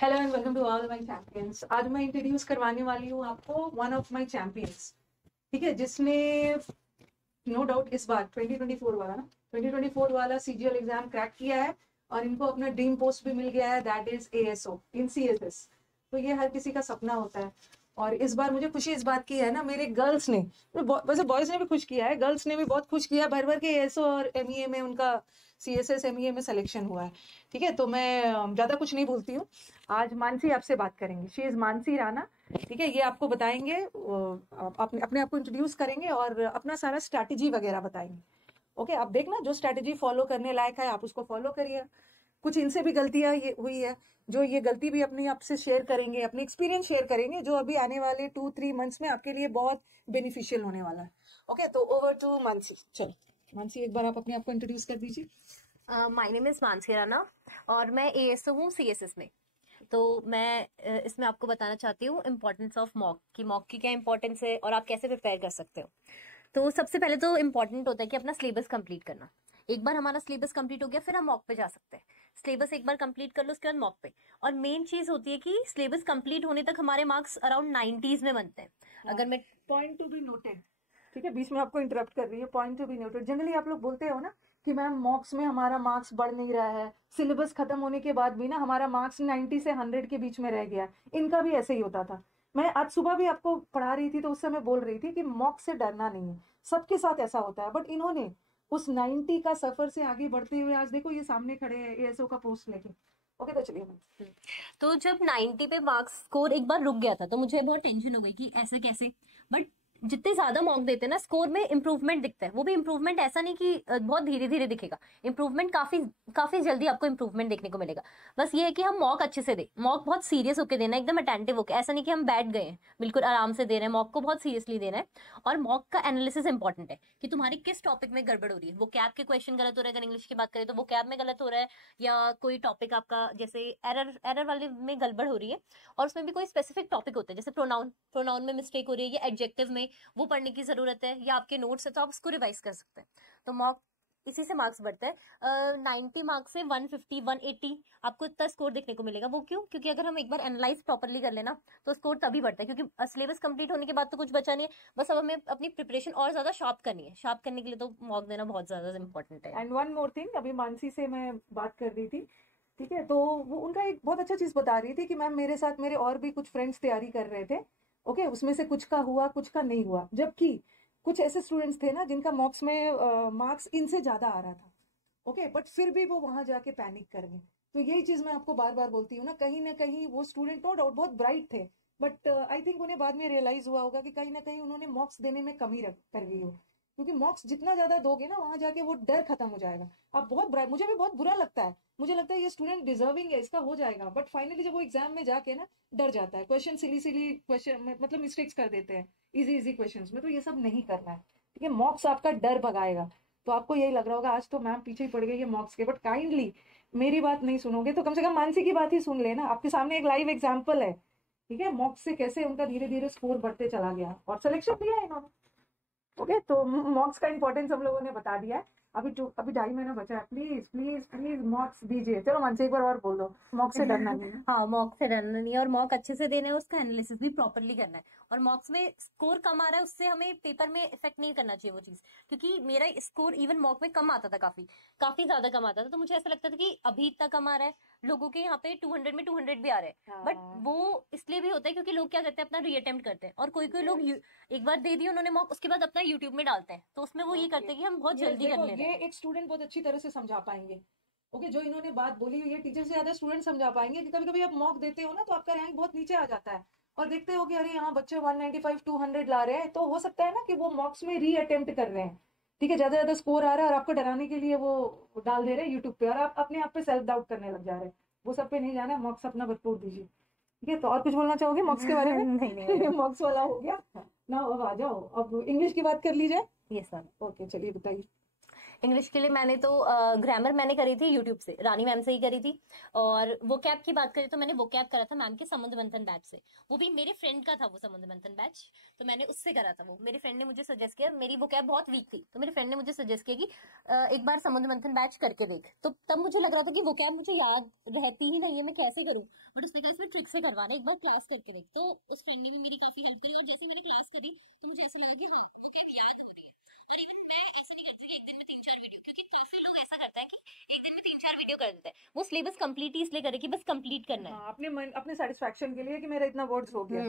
Hello and welcome to all my champions. आज मैं introduce करवाने वाली हूँ आपको वन ऑफ माय चैंपियंस, ठीक है, जिसने नो डाउट इस बार 2024 वाला 2024 वाला सीजीएल एग्जाम क्रैक किया है और इनको अपना ड्रीम पोस्ट भी मिल गया है, that is ASO in CSS. तो ये हर किसी का सपना होता है और इस बार मुझे खुशी इस बात की है ना, मेरे गर्ल्स ने, वैसे बॉयज ने भी खुश किया है, गर्ल्स ने भी बहुत खुश किया, भर भर के एएसओ और एमईए में उनका सीएसएस एमईए में सिलेक्शन हुआ है। ठीक है, तो मैं ज्यादा कुछ नहीं भूलती हूँ। आज मानसी आपसे बात करेंगे, शी इज मानसी राणा। ठीक है, ये आपको बताएंगे, अपने आप को इंट्रोड्यूस करेंगे और अपना सारा स्ट्रैटेजी वगैरह बताएंगे। ओके, आप देखना जो स्ट्रैटेजी फॉलो करने लायक है आप उसको फॉलो करिए। कुछ इनसे भी गलतियां ये हुई है, जो ये गलती भी अपनी आपसे शेयर करेंगे, अपनी एक्सपीरियंस शेयर करेंगे, जो अभी आने वाले 2-3 मंथ्स में आपके लिए बहुत बेनिफिशियल होने वाला है। ओके, तो ओवर टू मानसी। चलो मानसी, एक बार आप अपने आप को इंट्रोड्यूस कर दीजिए। My name is Mansi Rana और मैं एएसओ हूँ सीएसएस में। तो मैं इसमें आपको बताना चाहती हूँ इम्पोर्टेंस ऑफ मॉक की क्या इम्पोर्टेंस है और आप कैसे प्रिपेयर कर सकते हो। तो सबसे पहले तो इम्पोर्टेंट होता है कि अपना सिलेबस कंप्लीट करना। एक बार हमारा सिलेबस कंप्लीट हो गया फिर हम मॉक पे जा सकते हैं। सिलेबस एक बार कंप्लीट कर लो उसके बाद मॉक पे। और मेन चीज होती है कि सिलेबस कंप्लीट होने तक हमारे मार्क्स अराउंड 90s में बनते हैं। अगर मैं पॉइंट टू बी नोटेड, ठीक है, बीच में आपको इंटरप्ट कर रही है, point to be noted. Generally आप लोग बोलते हो ना कि मैम मॉक्स में हमारा मार्क्स बढ़ नहीं रहा है, सिलेबस खत्म होने के बाद भी ना हमारा मार्क्स 90 से 100 के बीच में रह गया। इनका भी ऐसे ही होता था। मैं आज सुबह भी आपको पढ़ा रही थी तो उस समय बोल रही थी कि मॉक से डरना नहीं है, सबके साथ ऐसा होता है। बट इन्होंने उस 90 का सफर से आगे बढ़ते हुए आज देखो ये सामने खड़े हैं एएसओ का पोस्ट लेके। ओके, तो चलिए मैम। तो जब 90 पे मार्क्स स्कोर एक बार रुक गया था तो मुझे बहुत टेंशन हो गई कि ऐसे कैसे। बट जितने ज्यादा मॉक देते हैं ना स्कोर में इंप्रूवमेंट दिखता है। वो भी इंप्रूवमेंट ऐसा नहीं कि बहुत धीरे धीरे दिखेगा। इंप्रूवमेंट काफी काफी जल्दी आपको इंप्रूवमेंट देखने को मिलेगा। बस ये है कि हम मॉक अच्छे से दे, मॉक बहुत सीरियस होकर देना, एकदम अटेंटिव होकर। ऐसा नहीं कि हम बैठ गए हैं, बिल्कुल आराम से दे रहे हैं, मॉक को बहुत सीरियसली देना है। और मॉक का एनालिसिस इंपॉर्टेंट है कि तुम्हारी किस टॉपिक में गड़बड़ हो रही है। वो कैब के क्वेश्चन गलत हो रहे हैं, अगर इंग्लिश की बात करें तो वो कैब में गलत हो रहा है, या कोई टॉपिक आपका जैसे एरर वाले में गड़बड़ हो रही है। और उसमें भी कोई स्पेसिफिक टॉपिक होते हैं, जैसे प्रोनाउन में मिस्टेक हो रही है या एडजेक्टिव में, वो पढ़ने की जरूरत है, या आपके नोट्स है तो आप उसको रिवाइज कर सकते हैं। तो मॉक इसी से मार्क्स बढ़ते हैं। 90 मार्क्स से 150 180 आपको इतना स्कोर देखने को मिलेगा। वो क्यों? क्योंकि अगर हम एक बार एनालाइज प्रॉपरली कर लेना तो स्कोर तभी बढ़ता है, क्योंकि सिलेबस कंप्लीट होने के बाद तो कुछ बचा नहीं है। बस अब हमें अपनी प्रिपरेशन और ज्यादा शार्प करनी है। शार्प करने के लिए तो मॉक देना बहुत ज्यादा इंपॉर्टेंट है। एंड वन मोर थिंग, अभी मानसी से मैं बात कर रही थी, ठीक है, तो वो उनका एक बहुत अच्छा चीज बता रही थी कि मैम मेरे साथ मेरे और भी कुछ फ्रेंड्स तैयारी कर रहे थे। ओके, उसमें से कुछ का हुआ कुछ का नहीं हुआ, जबकि कुछ ऐसे स्टूडेंट्स थे ना जिनका मॉक्स में मार्क्स इनसे ज्यादा आ रहा था। ओके, बट फिर भी वो वहां जाके पैनिक कर गए। तो यही चीज मैं आपको बार बार बोलती हूँ ना कहीं वो स्टूडेंट नो डाउट बहुत ब्राइट थे, बट आई थिंक उन्हें बाद में रियलाइज हुआ होगा कि कहीं ना कहीं उन्होंने मॉक्स देने में कमी कर गई हो। क्योंकि मॉक्स जितना ज्यादा दोगे ना वहां जाके वो डर खत्म हो जाएगा। आप बहुत मुझे भी बहुत बुरा लगता है, मुझे लगता है ये स्टूडेंट डिजर्विंग है, इसका हो जाएगा, बट फाइनली जब वो एग्जाम में जाके ना डर जाता है, क्वेश्चन सिली क्वेश्चन मतलब मिस्टेक्स कर देते हैं इजी क्वेश्चन में। तो ये सब नहीं करना है, ठीक है। मॉक्स आपका डर भगाएगा। तो आपको यही लग रहा होगा आज तो मैम पीछे ही पड़ गई है मॉक्स के, बट काइंडली मेरी बात नहीं सुनोगे तो कम से कम मानसी की बात ही सुन लेना। आपके सामने एक लाइव एग्जाम्पल है, ठीक है, मॉक्स से कैसे उनका धीरे धीरे स्कोर बढ़ते चला गया और सिलेक्शन दिया है इन्होंने। ओके, तो मॉक्स का इंपॉर्टेंस हम लोगों ने बता दिया है। अभी 2.5 महीना बचा है, प्लीज प्लीज प्लीज मॉक्स दीजिए। चलो मन से एक बार और बोल दो, मॉक्स से डरना नहीं है। हाँ, मॉक से डरना नहीं है और मॉक अच्छे से देना है, उसका एनालिसिस भी प्रॉपरली करना है। और मॉक्स में स्कोर कम आ रहा है उससे हमें पेपर में इफेक्ट नहीं करना चाहिए वो चीज। क्योंकि मेरा स्कोर इवन मॉक में कम आता था, काफी काफी ज्यादा कम आता था। तो मुझे ऐसा लगता था कि अभी इतना कम आ रहा है, लोगों के यहाँ पे 200 में 200 भी आ रहे हैं। बट वो इसलिए भी होता है क्योंकि लोग क्या करते हैं, अपना रीअटेम्प्ट करते हैं। और कोई कोई लोग एक बार दे दिए उन्होंने मॉक, उसके बाद अपना यूट्यूब में डालते हैं। तो उसमें वो ये करते हैं कि हम बहुत जल्दी कर ले रहे ये हैं। एक स्टूडेंट बहुत अच्छी तरह से समझा पाएंगे। ओके, जो इन्होंने बात बोली हुई है टीचर से ज्यादा स्टूडेंट समझा पाएंगे कि कभी कभी आप मॉक देते हो ना तो आपका रैंक बहुत नीचे आ जाता है और देखते हो कि अरे यहाँ बच्चे 195 200 ला रहे हैं, तो हो सकता है ना कि वो मॉक्स में री अटेम्प्ट कर रहे हैं, ठीक है, ज्यादा ज्यादा स्कोर आ रहा है और आपको डराने के लिए वो डाल दे रहे हैं यूट्यूब पे और आप अपने आप पे सेल्फ डाउट करने लग जा रहे हैं। वो सब पे नहीं जाना, मॉक्स अपना भरपूर दीजिए। ठीक है, तो और कुछ बोलना चाहोगे मॉक्स के बारे में? नहीं मॉक्स वाला हो गया ना, अब आ जाओ, अब इंग्लिश की बात कर लीजिए। ये सर ओके, चलिए बताइए। इंग्लिश के लिए मैंने तो ग्रामर मैंने करी थी यूट्यूब से, रानी मैम से ही करी थी। और वोकैब की बात करें तो मैंने वोकैब करा था मैम के समुद्र मंथन बैच से। वो भी मेरे फ्रेंड का था वो समुद्र मंथन बैच, तो मैंने उससे करा था। वो मेरे फ्रेंड ने मुझे सजेस्ट किया, मेरी वोकैब बहुत वीक थी, तो मेरे फ्रेंड ने मुझे सजेस्ट किया कि एक बार समुद्र मंथन बैच करके देख। तो तब मुझे लग रहा था कि वोकैब मुझे याद रहती ही नहीं है, मैं कैसे करूँ, बट उसने कहा इसमें ट्रिक से करवाना, एक बार क्लास करके देख। तो उस फ्रेंड ने भी मेरी काफी हेल्प करी, और जैसे मैंने क्लास करी तो मुझे ऐसा लगा कि हाँ वोकैब याद हो रही है। और इवन मैं ऐसा नहीं करती एक दिन में 3-4 वीडियो, क्योंकि काफी लोग ऐसा करते हैं कि एक दिन में 3-4 वीडियो कर देते हैं। वो सिलेबस कंप्लीट ही इसलिए करे कि बस कंप्लीट करना है। हाँ, अपने मन, अपने सेटिस्फेक्शन के लिए कि मेरा इतना वर्ड्स हो गया।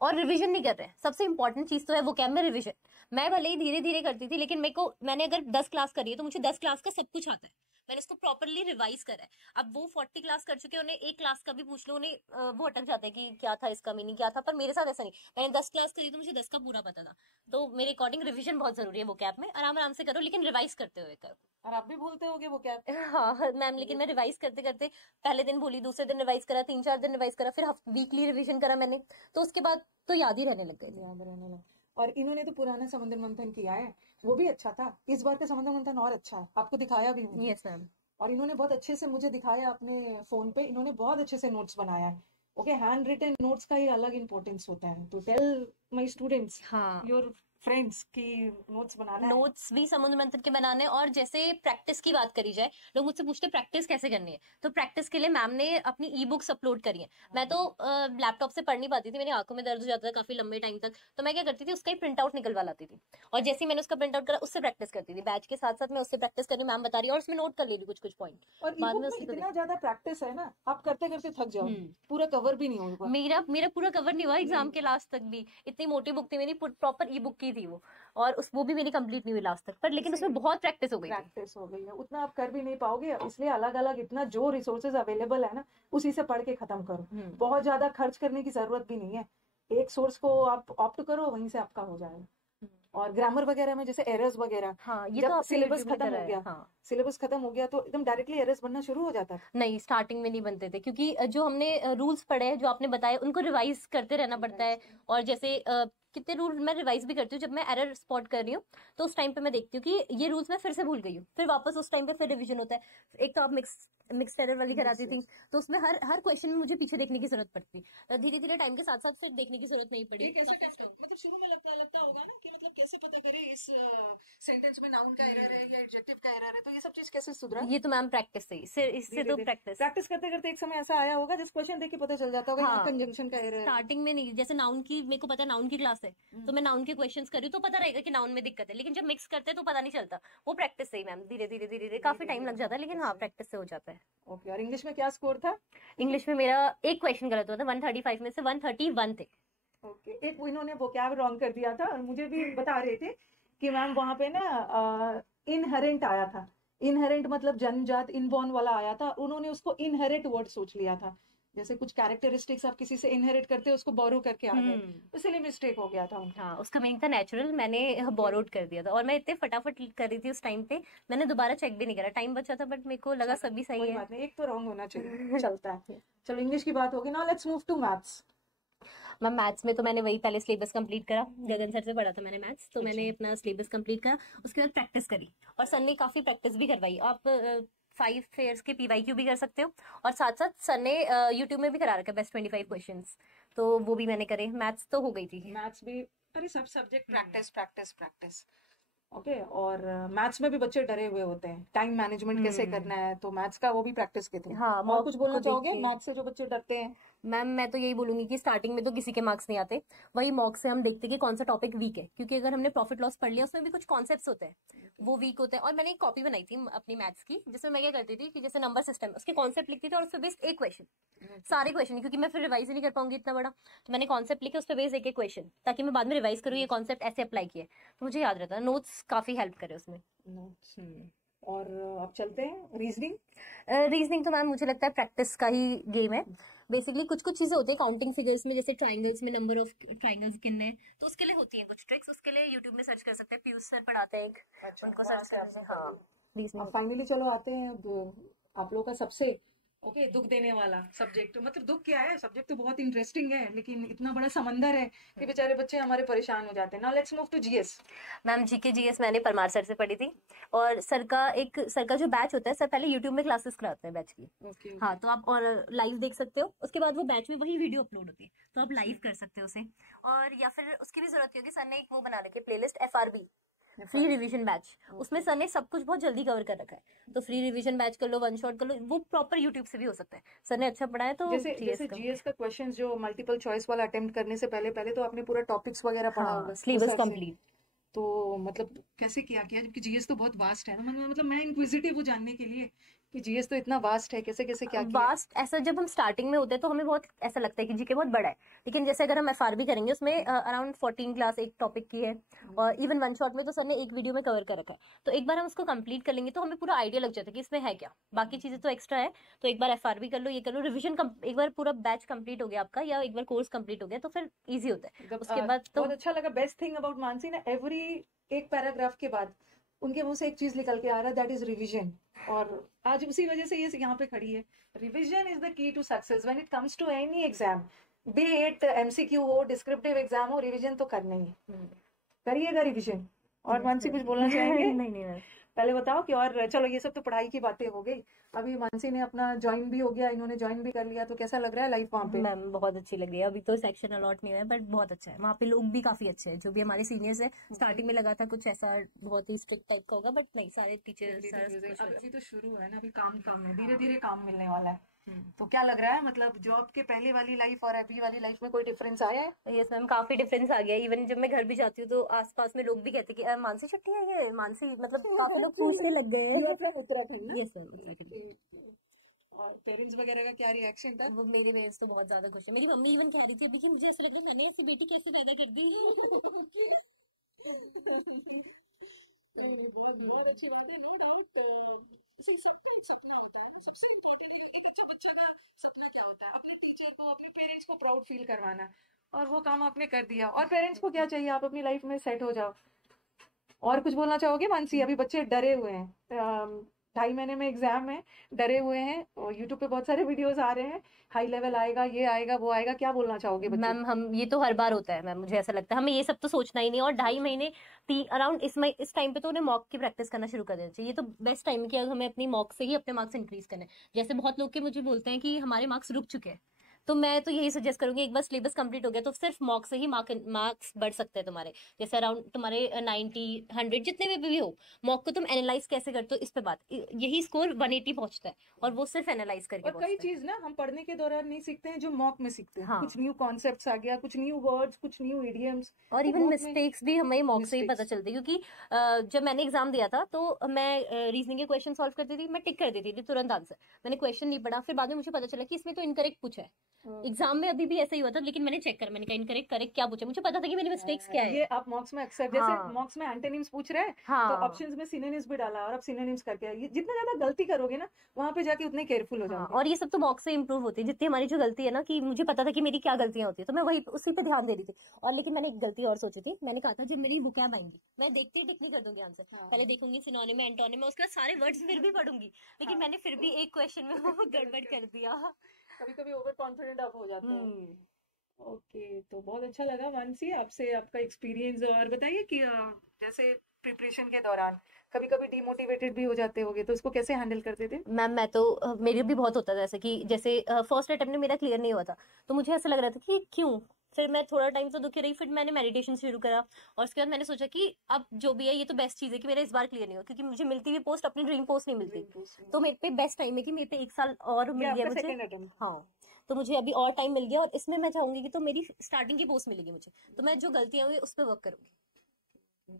और रिवीजन नहीं कर रहे हैं। सबसे इंपॉर्टेंट चीज तो है वोकैब में रिवीजन। मैं भले ही धीरे धीरे करती थी, लेकिन मैंने अगर 10 क्लास करी है तो मुझे 10 क्लास का सब कुछ आता है। मैंने उसको प्रॉपरली रिवाइज करा है। अब वो 40 क्लास कर चुके हैं, उन्हें एक क्लास का भी पूछ लो, उन्हें वो अटक जाता है कि क्या था इसका मीनिंग क्या था। पर मेरे साथ ऐसा नहीं, मैंने 10 क्लास करी तो मुझे 10 का पूरा पता था। तो मेरे अकॉर्डिंग रिवीजन बहुत जरूरी है वोकैब में। आराम आराम से करो, लेकिन रिवाइज करते हुए करो। और आप भी भूलते होगे वो क्या? हाँ मैम, लेकिन मैं रिवाइज करते करते पहले दिन भूली, दूसरे दिन रिवाइज करा, 3-4 दिन रिवाइज करा, फिर वीकली रिवीजन करा मैंने, तो उसके बाद तो याद ही रहने लग गए थे। याद रहने लगा। और इन्होंने तो पुराना समुद्र मंथन किया है, वो भी अच्छा था। इस बार का समुद्र मंथन और अच्छा है, आपको दिखाया भी मैंने। Yes ma'am. और इन्होंने बहुत अच्छे से मुझे दिखाया अपने फोन पे, इन्होंने बहुत अच्छे से नोट्स बनाया है। ओके, हैंड रिटन नोट्स का ही अलग इंपॉर्टेंस होता है। तो टेल माय स्टूडेंट्स, हाँ, योर फ्रेंड्स की नोट्स बनाना है। नोट्स भी समुद्र मंथन के बनाने। और जैसे प्रैक्टिस की बात करी जाए, लोग मुझसे पूछते प्रैक्टिस कैसे करनी है, तो प्रैक्टिस के लिए मैम ने अपनी ई बुक्स अपलोड करी है। मैं तो लैपटॉप से पढ़ नहीं पाती थी, मेरी आंखों में दर्द हो जाता था काफी लंबे टाइम तक, तो मैं क्या करती थी उसका ही प्रिंट आउट निकलवा लाती थी, और जैसे ही मैंने उसका प्रिंट आउट करा उससे प्रैक्टिस करती थी। बैच के साथ साथ मैं उससे प्रैक्टिस कर रही, मैम बता रही है, और उसमें नोट कर ले रही कुछ कुछ पॉइंट, और बाद ईबुक में में उसी को इतना देख। ज्यादा प्रैक्टिस है ना, आप करते करते थक जाओ, हम्म। पूरा कवर भी नहीं होगा। मेरा मेरा पूरा कवर नहीं हुआ एग्जाम के लास्ट तक भी। इतनी मोटी बुक थी मेरी, प्रॉपर ई बुक की थी वो, और वो भी मेरी कंप्लीट नहीं हुई लास्ट तक, पर लेकिन उसमें बहुत प्रैक्टिस हो गई थी। प्रैक्टिस हो गई है, उतना आप कर भी नहीं पाओगे, इसलिए अलग अलग इतना जो रिसोर्सेज अवेलेबल है ना, उसी से पढ़ के खत्म करो। बहुत ज्यादा खर्च करने की जरूरत भी नहीं है, एक सोर्स को आप ऑप्ट करो, वहीं से आपका हो जाएगा। और ग्रामर वगैरह में जैसे एरर्स वगैरह, हाँ, ये तो जब आपने सिलेबस YouTube में खत्म करा हो है। गया, हाँ, सिलेबस खत्म हो गया तो एकदम डायरेक्टली एरर्स बनना शुरू हो जाता था। नहीं स्टार्टिंग में नहीं बनते थे, क्योंकि जो हमने रूल्स पढ़े हैं, जो आपने बताए, उनको रिवाइज करते रहना पड़ता है। और जैसे कितने रूल मैं रिवाइज भी करती हूँ, जब मैं एरर स्पॉट कर रही हूँ तो उस टाइम पे मैं देखती हूँ कि ये रूल्स मैं फिर से भूल गई हूँ, फिर वापस उस टाइम पे फिर रिवीजन होता है। एक तो आप मिक्स एरर वाली कराती थी, तो उसमें हर हर क्वेश्चन में मुझे पीछे देखने की जरूरत पड़ती। धीरे धीरे टाइम के साथ साथ फिर देखने की जरूरत नहीं पड़ी। मतलब शुरू में लगता होगा ना कि मतलब कैसे पता करें इस सेंटेंस में नाउन का एरर है या एडजेक्टिव का एरर है, तो ये सब चीज कैसे सुधरा? ये तो मैम प्रैक्टिस से इससे तो प्रैक्टिस प्रैक्टिस करते करते एक समय ऐसा आया होगा जिस क्वेश्चन देख के पता चल जाता होगा हाँ, कंजंक्शन का एरर है। स्टार्टिंग में नहीं, जैसे नाउन की मेरे को पता है, नाउन की क्लास है तो मैं नाउन के क्वेश्चंस करी तो पता रहेगा कि नाउन में दिक्कत है, लेकिन जब मिक्स करते हैं तो पता नहीं चलता। वो प्रैक्टिस से ही मैम, धीरे धीरे धीरे धीरे काफी टाइम लग जाता है, लेकिन हाँ प्रैक्टिस से हो जाता है। ओके, और इंग्लिश में क्या स्कोर था? इंग्लिश में मेरा एक क्वेश्चन गलत हुआ था, 135 में से 131 थे। ओके, एक इन्होंने वोकैब रॉन्ग कर दिया था, और मुझे भी बता रहे थे कि मैम वहां पे ना इनहेरेंट आया था। इनहेरेंट मतलब जन्मजात, इनबॉर्न वाला आया था, उन्होंने उसको इनहेरिट वर्ड सोच लिया था। जैसे कुछ कैरेक्टरिस्टिक्स आप किसी से इनहेरिट करते हो, उसको बोरो करके आ गए, इसलिए मिस्टेक हो गया था उनका। हाँ, उसका मीनिंग था नेचुरल, मैंने बोरोड कर दिया था, और मैं इतने फटाफट कर रही थी उस टाइम पे, मैंने दोबारा चेक भी नहीं करा, टाइम बचा था, बट मेरे को लगा सभी सही कोई है। बात नहीं, एक तो रॉन्ग होना चाहिए, चलता है। चलो इंग्लिश की बात होगी ना, let's move to maths. Ma'am maths में तो मैंने वही पहले सिलेबस कंप्लीट करा, गगन सर से पढ़ा था मैंने मैथ्स, तो मैंने अपना सिलेबस कंप्लीट करा, उसके बाद प्रैक्टिस करी, और सर ने काफी प्रैक्टिस भी करवाई। आप 5 फेयर्स के PYQ भी कर सकते हो, और साथ साथ सर ने यूट्यूब में भी करा रखा बेस्ट 25 क्वेश्चंस, तो वो भी मैंने करे। मैथ्स तो हो गई थी। मैथ्स भी, अरे सब subject practice practice practice. Okay, और मैथ्स में भी बच्चे डरे हुए होते हैं, टाइम मैनेजमेंट कैसे करना है, तो मैथ्स का वो भी प्रैक्टिस के थे। हाँ, और कुछ बोलना चाहोगे मैथ्स से जो बच्चे डरते हैं? मैम मैं तो यही बोलूंगी कि स्टार्टिंग में तो किसी के मार्क्स नहीं आते, वही मॉक से हम देखते कि कौन सा टॉपिक वीक है, क्योंकि अगर हमने प्रॉफिट लॉस पढ़ लिया उसमें भी कुछ कॉन्सेप्ट्स होते हैं वो वीक होते हैं। और मैंने एक कॉपी बनाई थी अपनी मैथ्स की, जिसमें मैं क्या करती थी कि जैसे नंबर सिस्टम उसके कॉन्सेप्ट लिखती थी, और उस पर बेस्ड एक क्वेश्चन, सारे क्वेश्चन, क्योंकि मैं फिर रिवाइज ही नहीं कर पाऊंगी इतना बड़ा, तो मैंने कॉन्सेप्ट लिखे, उस पर बेस्ड एक एक क्वेश्चन, ताकि मैं बाद में रिवाइज करूँ ये कॉन्सेप्ट ऐसे अप्लाई किए, तो मुझे याद रहता है। नोट्स काफी हेल्प करे उसमें। और अब चलते हैं रीजनिंग। रीजनिंग तो मैम मुझे लगता है प्रैक्टिस का ही गेम है। बेसिकली कुछ कुछ चीजें होती है काउंटिंग फिगर्स में, जैसे ट्राइंगल्स में नंबर ऑफ ट्राइंगल्स कितने, तो उसके लिए होती हैं कुछ ट्रिक्स, उसके लिए यूट्यूब में सर्च कर सकते हैं, पीयूष सर पढ़ाते हैं एक, उनको सर्च कर सकते हैं। हाँ, रीजनिंग। फाइनली चलो आते हैं अब आप लोगों का सबसे ओके, दुख देने वाला सब्जेक्ट, मतलब दुख क्या है, सब्जेक्ट तो बहुत इंटरेस्टिंग है लेकिन इतना बड़ा समंदर है कि बेचारे बच्चे हमारे परेशान हो जाते हैं। Now let's move to GS. Ma'am GK GS मैंने परमार सर से पढ़ी थी, और सर का जो बैच होता है, सर पहले यूट्यूब में क्लासेस कराते हैं बैच की। ओके हाँ, तो आप और लाइव देख सकते हो, उसके बाद वो बैच में वही वीडियो अपलोड होती है, तो आप लाइव कर सकते हो उसे। और या फिर उसकी भी जरूरत नहीं होगी, सर ने एक वो बना रखी है playlist FRB, free revision batch. उसमें सर ने सब कुछ बहुत जल्दी कवर कर रखा है, तो फ्री रिवीजन बैच कर लो, वन शॉट कर लो, वो प्रॉपर यूट्यूब से भी हो सकता है। सर ने अच्छा पढ़ाया तो जैसे जीएस जैसे का। जीएस का क्वेश्चन जो मल्टीपल चॉइस वाला अटेम्प्ट करने से पहले पहले तो आपने पूरा टॉपिक्स वगैरह पढ़ा हाँ, होगा उस सिलेबस हिसाब से। कंप्लीट। तो मतलब कैसे किया किया, जबकि जीएस तो बहुत वास्ट है ना, मतलब मैं इंक्विजिटिव हूँ जानने के लिए कि जीएस तो इतना वास्ट है, कैसे कैसे क्या किया। वास्ट ऐसा, जब हम स्टार्टिंग में होते हैं तो हमें बहुत ऐसा लगता है कि जीके बहुत बड़ा है, लेकिन जैसे अगर हम एफआरबी करेंगे उसमें अराउंड 14 क्लास एक टॉपिक की है, और इवन वन शॉट में तो सर ने एक वीडियो में कवर कर रखा है, तो एक बार हम उसको कंप्लीट कर लेंगे तो हमें पूरा आइडिया लग जाता है कि इसमें है क्या, बाकी चीजें तो एक्स्ट्रा है। तो एक बार एफआरबी कर लो, ये कर लो, रिविजन एक बार पूरा बैच कंप्लीट हो गया आपका, या एक बार कोर्स कंप्लीट हो गया तो फिर इजी होता है, मतलब उसके बाद तो। बहुत अच्छा लगा। बेस्ट थिंग अबाउट मानसी ना, एवरी एक पैराग्राफ के बाद उनके मुंह से एक चीज निकल के आ रहा है, दैट इज रिवीजन। और आज उसी वजह से ये यहाँ पे खड़ी है। Revision is the key to success when it comes to any exam, be it MCQ हो, डिस्क्रिप्टिव एग्जाम हो, रिवीजन तो करना ही है। करिएगा रिवीजन। और मानसी कुछ बोलना चाहेंगे? नहीं नहीं, पहले बताओ कि, और चलो ये सब तो पढ़ाई की बातें हो गई, अभी मानसी ने अपना ज्वाइन भी हो गया, इन्होंने ज्वाइन भी कर लिया, तो कैसा लग रहा है लाइफ वहाँ पे? मैम बहुत अच्छी लग रही है, अभी तो सेक्शन अलॉट नहीं हुआ है, बट बहुत अच्छा है वहाँ पे, लोग भी काफी अच्छे हैं, जो भी हमारे सीनियर्स है। स्टार्टिंग में लगा था कुछ ऐसा बहुत ही स्ट्रिक्ट टाइप का होगा, बट नहीं, सारे टीचर्स। अभी तो शुरू है ना, अभी काम कम है, धीरे धीरे काम मिलने वाला है। तो क्या लग रहा है, मतलब जॉब के पहले वाली लाइफ और अभी वाली लाइफ में कोई डिफरेंस आया है? यस मैम, काफी डिफरेंस आ गया। इवन जब मैं घर भी जाती हूँ तो आसपास में लोग भी कहते हैं कि मानसी छुट्टी है, ये मानसी, मतलब काफी लोग पूछने लग गए हैं। उत्तराखंड ना? Yes ma'am, Uttarakhand. और पेरेंट्स वगैरह का क्या रिएक्शन था? वो मेरे पेरेंट्स तो बहुत ज्यादा खुश है, मेरी मम्मी इवन कह रही थी अभी कि मुझे ऐसा लग रहा है मैंने ऐसी बेटी कैसे पैदा कर दी। बहुत बहुत अच्छी बात है, नो डाउट। इसी सबका एक सपना होता है ना, सबसे इम्पोर्टेंट ये है कि बच्चा बच्चा का सपना क्या होता है, अपने टीचर को, अपने पेरेंट्स को प्राउड फील करवाना। और वो काम आपने कर दिया, और पेरेंट्स को क्या चाहिए, आप अपनी लाइफ में सेट हो जाओ। और कुछ बोलना चाहोगे मानसी? अभी बच्चे डरे हुए हैं, 2.5 महीने में एग्जाम है, डरे हुए हैं, और यूट्यूब पे बहुत सारे वीडियोस आ रहे हैं, हाई लेवल आएगा, ये आएगा, वो आएगा, क्या बोलना चाहोगे बच्चों? मैम हम, ये तो हर बार होता है मैम, मुझे ऐसा लगता है हमें ये सब तो सोचना ही नहीं, और 2.5 महीने अराउंड इस टाइम पे तो उन्हें मॉक की प्रैक्टिस करना शुरू कर देना चाहिए। ये तो बेस्ट टाइम है कि अगर हमें अपनी मॉक से ही अपने मार्क्स इंक्रीज करने हैं। जैसे बहुत लोग के मुझे बोलते हैं कि हमारे मार्क्स रुक चुके हैं, तो मैं तो यही सजेस्ट करूंगी, एक बार सिलेबस कंप्लीट हो गया तो सिर्फ मॉक से ही मार्क्स बढ़ सकते हैं तुम्हारे। जैसे अराउंड तुम्हारे 90 100 जितने भी हो, मॉक को तुम एनालाइज कैसे करते हो इस पे बात, यही स्कोर 180 पहुंचता है, और वो सिर्फ एनालाइज करके और कई पहुंचता है। चीज ना हम पढ़ने के दौरान नहीं सीखते हैं, जो मॉक में सीखते हैं। हाँ, कुछ न्यू कॉन्सेप्ट्स आ गया, कुछ न्यू वर्ड्स, कुछ न्यू इडियम्स, और तो इवन मॉक में मिस्टेक्स भी हमें मॉक से ही पता मिस्टेक्स। चलती है, क्योंकि जब मैंने एग्जाम दिया था तो मैं रीजनिंग के क्वेश्चन सॉल्व करती थी, मैं टिक कर देती थी तुरंत आंसर, मैंने क्वेश्चन नहीं पढ़ा, फिर बाद में मुझे पता चला कि इसमें तो इनकरेक्ट पूछा है। एग्जाम में अभी भी ऐसा ही हुआ था, लेकिन मैंने चेक करा, मैंने कहा इनकरेक्ट करेक्ट क्या पूछा, मुझे पता था कि मेरी मिस्टेक्स क्या ये है। आप मॉक्स में अक्सर, जैसे हाँ मॉक्स में एंटोनिम्स पूछ रहे हैं, तो हाँ ऑप्शंस में सिनोनिम्स भी डाला, और अब सिनोनिम्स करके आए। जितना ज्यादा गलती करोगे ना, वहां पे जाके उतने केयरफुल हो हाँ, जाओगे। और ये सब तो मॉक से इंप्रूव होती है, जितनी हमारी जो गलती है ना, कि मुझे पता था कि मेरी क्या गलतियां होती है, तो मैं वही उसी पे ध्यान दे रही थी। और लेकिन मैंने एक गलती और सोची थी, मैंने कहा था जब मेरी वोकैब आएंगी मैं देखती ही टिक नहीं कर दूंगी आंसर, हाँ। पहले देखूंगी सिनोनिम में, एंटोनिम में, उसके बाद सारे वर्ड्स फिर भी पढ़ूंगी, लेकिन मैंने फिर भी एक क्वेश्चन में वो गड़बड़ कर दिया। कभी कभी ओवर कॉन्फिडेंट आप हो जाते हैं। ओके, तो बहुत अच्छा लगा मानसी आपसे आपका एक्सपीरियंस। और बताइए कि जैसे प्रिपरेशन के दौरान कभी कभी डिमोटिवेटेड भी हो जाते होगे, तो इसको कैसे हैंडल करते थे? मैम मैं तो मेरे भी बहुत होता था, जैसे कि जैसे फर्स्ट अटेम्प्ट में मेरा क्लियर नहीं हुआ था, तो मुझे ऐसा लग रहा था कि क्यों, फिर मैं थोड़ा टाइम तो दुखी रही, फिर मैंने मेडिटेशन शुरू करा, और उसके बाद मैंने सोचा कि अब जो भी है ये तो बेस्ट चीज है कि मेरा इस बार क्लियर नहीं हुआ, क्योंकि मुझे मिलती हुई पोस्ट अपनी ड्रीम पोस्ट नहीं मिलती, तो मेरे पे बेस्ट टाइम है कि मेरे पे 1 साल और मिल गया मुझे। Second attempt? हाँ, तो मुझे अभी और टाइम मिल गया, और इसमें मैं चाहूंगी कि तो मेरी स्टार्टिंग की पोस्ट मिलेगी मुझे, तो मैं जो गलतियां हुई उस पर वर्क करूंगी।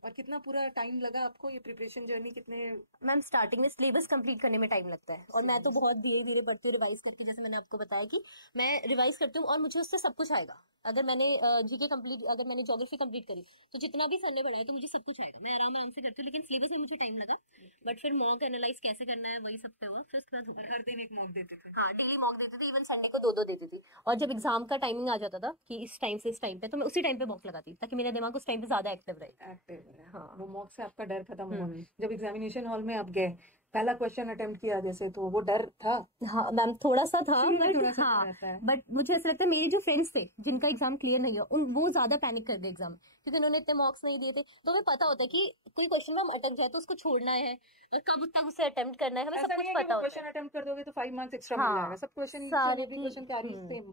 और कितना पूरा टाइम लगा आपको, ये प्रिपरेशन जर्नी कितने? मैम स्टार्टिंग में सिलेबस कंप्लीट करने में टाइम लगता है, और मैं तो बहुत धीरे धीरे पढ़ती हूँ, रिवाइज करके, जैसे मैंने आपको बताया कि मैं रिवाइज करती हूँ और मुझे उससे सब कुछ आएगा। अगर मैंने जीके कंप्लीट, अगर मैंने ज्योग्राफी कंप्लीट करी, तो जितना भी सर ने पढ़ाया तो मुझे सब कुछ आएगा, मैं आराम आराम से करती हूँ, लेकिन सिलेबस में मुझे टाइम लगा, बट फिर मॉक एनालाइज कैसे करना है वही सब पे हुआ, फिर उसके बाद और हर दिन एक मॉक देते थे? हाँ, डेली मॉक देती थी, इवन संडे को 2-2 देती थी, और जब एग्जाम का टाइमिंग आ जाता था कि इस टाइम से इस टाइम पे, तो मैं उसी टाइम पे मॉक लगाती थी, ताकि मेरा दिमाग उस टाइम पे ज्यादा एक्टिव रहे। एक्टिव है। हाँ। वो मॉक से आपका डर खत्म हुआ। जब एग्जामिनेशन हॉल में आप गए, पहला क्वेश्चन अटेम्प्ट किया जैसे, तो वो डर था? हाँ मैम, थोड़ा सा था, शुरू में बट थोड़ा सा हाँ, रहता है। बट मुझे ऐसा लगता है मेरे जो फ्रेंड्स थे जिनका एग्जाम क्लियर नहीं हुआ, वो ज्यादा पैनिक कर गए एग्जाम में, क्योंकि उन्होंने इतने मार्क्स नहीं दिए थे। तो हमें पता होता है कि कोई क्वेश्चन में हम अटक जाए तो उसको छोड़ना है, और कब तक उसे अटेम्प्ट करना है, हमें ऐसा सब नहीं कुछ है कि पता वो होता क्वेश्चन है। अटेम्प्ट कर दोगे तो 5 मार्क्स एक्स्ट्रा मिल जाएगा, हाँ, सब क्वेश्चन, ईच एंड सारे एवरी की question carry same.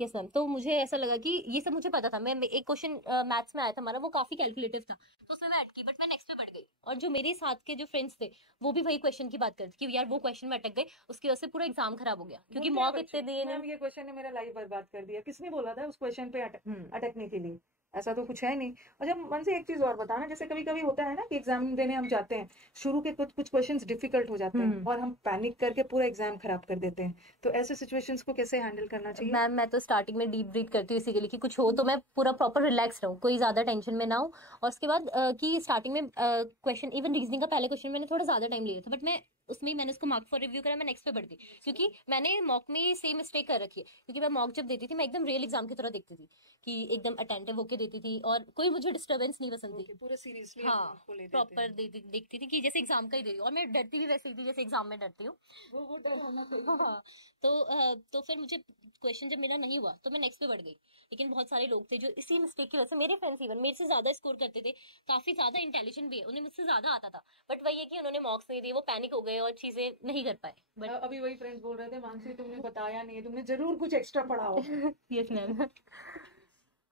Yes ma'am. तो मुझे ऐसा लगा कि ये सब मुझे पता था। मैं एक क्वेश्चन मैथ्स में आया था हमारा, वो काफी कैलकुलेटिव था, तो उसमें मैं अटकी, बट मैं नेक्स्ट पे बढ़ गई। और जो मेरे साथ के जो फ्रेंड्स थे, वो भी वही क्वेश्चन की बात करते कि यार वो क्वेश्चन में अटक गए, उसकी वजह से पूरा एग्जाम खराब हो गया, क्योंकि बोलते हैं मॉक इतने बच्चे, दिए मैम नहीं। ये क्वेश्चन ने मेरा लाइफ बर्बाद कर दिया, किसने बोला था उस क्वेश्चन पे अटकने के लिए? ऐसा तो कुछ है नहीं। और जब मन से एक चीज और बताना, जैसे कभी कभी होता है ना कि एग्जाम देने हम जाते हैं, शुरू के कुछ कुछ क्वेश्चंस डिफिकल्ट हो जाते हैं और हम पैनिक करके पूरा एग्जाम खराब कर देते हैं, तो ऐसे सिचुएशंस को कैसे हैंडल करना चाहिए? मैम मैं तो स्टार्टिंग में डीप ब्रीथ करती हूँ, इसी के लिए कि कुछ हो तो मैं पूरा प्रॉपर रिलैक्स रहूँ, कोई ज्यादा टेंशन में ना हो। और उसके बाद कि स्टार्टिंग में क्वेश्चन, इवन रीजनिंग का पहले क्वेश्चन मैंने थोड़ा ज्यादा टाइम लिया था, बट मैं उसमें ही मैंने उसको मार्क फॉर रिव्यू करा, मैं नेक्स्ट पे बढ़ गई, क्योंकि मैंने मॉक में सेम मिस्टेक कर रखी है। क्योंकि मैं मॉक जब देती थी, मैं एकदम रियल एग्जाम की तरह देखती थी, कि एकदम अटेंटिव होके देती थी, और कोई मुझे डिस्टर्बेंस नहीं पसंद थी। ओके, पूरा सीरियसली हम हाँ, उसको ले देते प्रॉपर हैं। देखती थी कि जैसे एग्जाम का ही दे रही हूँ, और मैं डरती भी वैसे ही थी जैसे एग्जाम में डरती हूँ। वो डर होना चाहिए। हाँ, तो फिर मुझे क्वेश्चन जब मेरा नहीं हुआ तो मैं नेक्स्ट पे बढ़ गई। लेकिन बहुत सारे लोग थे जो इसी मिस्टेक की वजह से, मेरे फ्रेंड्स इवन मेरे से ज्यादा स्कोर करते थे, काफी ज्यादा इंटेलिजेंट भी है, उन्हें मुझसे ज्यादा आता था, बट वही है कि उन्होंने मार्क्स नहीं दिए, वो पैनिक हो गए और चीजें नहीं कर पाए। बट अभी वही फ्रेंड्स बोल रहे थे, मानसी तुमने बताया नहीं है, तुमने जरूर कुछ एक्स्ट्रा पढ़ा हो। Yes ma'am.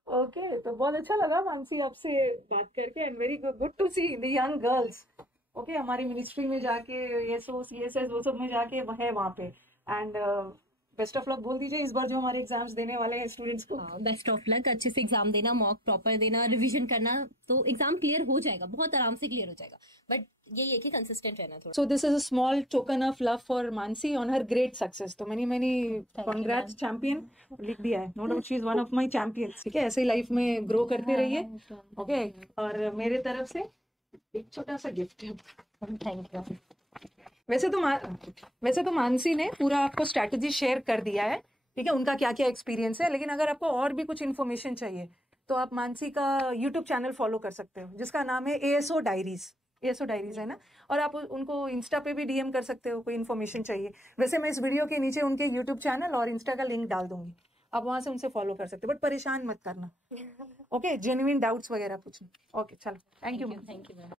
ओके, तो बहुत अच्छा लगा मानसी आपसे बात करके, and very good to see the young girls. Okay, हमारी मिनिस्ट्री में जाके ये वो सब में जाके है वहाँ पे। एंड बेस्ट ऑफ लक बोल दीजिए इस बार जो हमारे एग्जाम्स देने वाले हैं स्टूडेंट्स को। बेस्ट ऑफ लक, अच्छे से एग्जाम देना, मॉक प्रॉपर देना, रिवीजन करना, तो एग्जाम क्लियर हो जाएगा, बहुत आराम से क्लियर हो जाएगा। बट यही है कि कंसिस्टेंट रहना थोड़ा। So this is a small token of love for Mansi on her great success. तो many congrats champion लिख दिया है, no doubt she is one of my champions। ठीक है, ऐसे ही लाइफ में ग्रो करते रहिए। ओके, और मेरे तरफ से एक छोटा सा गिफ्ट है। Thank you. वैसे तो मानसी ने पूरा आपको स्ट्रैटेजी शेयर कर दिया है, ठीक है, उनका क्या क्या एक्सपीरियंस है, लेकिन अगर आपको और भी कुछ इन्फॉर्मेशन चाहिए तो आप मानसी का यूट्यूब चैनल फॉलो कर सकते हो, जिसका नाम है ASO डायरीज है ना। और आप उनको इंस्टा पे भी DM कर सकते हो, कोई इन्फॉर्मेशन चाहिए। वैसे मैं इस वीडियो के नीचे उनके यूट्यूब चैनल और इंस्टा का लिंक डाल दूंगी, आप वहां से उनसे फॉलो कर सकते हो, बट परेशान मत करना। ओके, जेन्युइन डाउट्स वगैरह पूछना। ओके, चलो, thank you. Thank you ma'am.